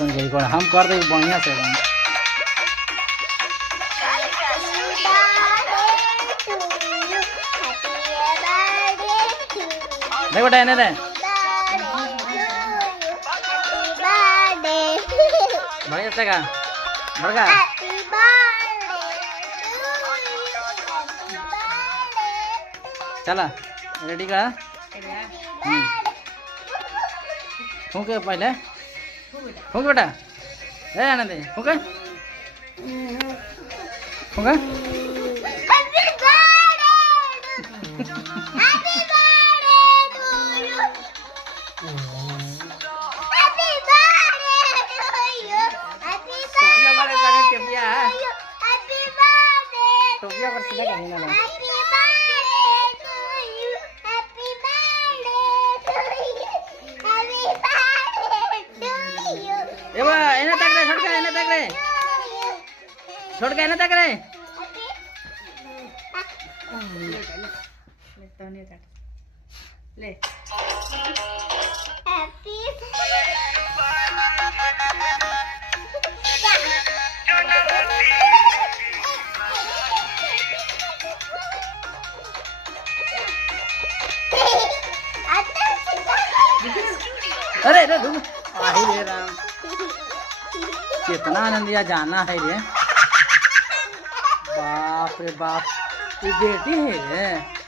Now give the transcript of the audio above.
तुम यही कर, हम कर दे बढ़िया से एकदम। देख बेटा इन्हें दे बढ़िया से का बड़का चला रेडी का फूक पहले फूक बेटा ए आने दे फूक फूक टोपिया पर सीधा कहीं ना इन्हें तक रे छोड़ के इन्हें तक रे छोड़ के इन्हें तक रे ले अरे रे आही रे राम कितना आनंद या जाना है रे बाप रे बाप ये बेटी है रे।